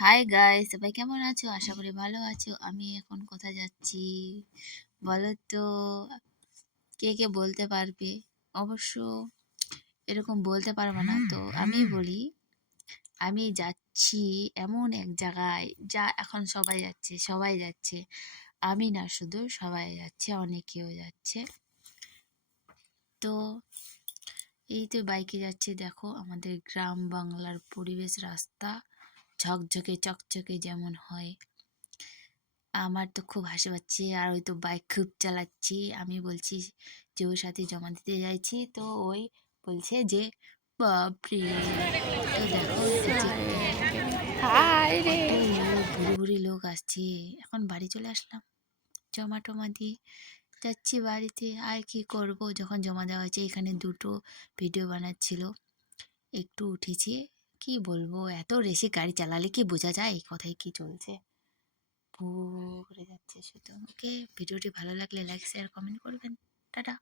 Hi guys, সবাই কেমন আছো? আশা করি ভালো আছো। আমি এখন কোথায় যাচ্ছি বলো তো? কে কে বলতে পারবে? অবশ্য এরকম বলতে পারবে না তো আমি বলি। আমি যাচ্ছি এমন এক জায়গায় যা এখন সবাই যাচ্ছে, সবাই যাচ্ছে। আমি না, শুধু সবাই যাচ্ছে, অনেকেও যাচ্ছে। তো এই তো বাইকে যাচ্ছে, দেখো আমাদের গ্রাম বাংলার পরিবেশ, রাস্তা ঝকঝকে চকচকে যেমন হয়। আমার তো খুব হাসি পাচ্ছে, আর ওই তো বাইক খুব চালাচ্ছি। আমি বলছি যে ওর সাথে জমা দিতে যাইছি, তো ওই বলছে যে বাপরে। তো দেখো পিছে হাই রে। কত লোক, বুড়ি বুড়ি লোক আসছে। এখন বাড়ি চলে আসলাম, জমা টমা দিয়ে যাচ্ছি বাড়িতে। আর কি করব, যখন জমা দেওয়া হয়েছে, এখানে দুটো ভিডিও বানাচ্ছিল, একটু উঠেছি। কি বলবো, এত রেসে গাড়ি চালালে কি বোঝা যায় কোথায় কি চলছে। ভু করে যাচ্ছে শুধু। ওকে, ভিডিওটি ভালো লাগলে লাইক শেয়ার কমেন্ট করবেন। টাটা।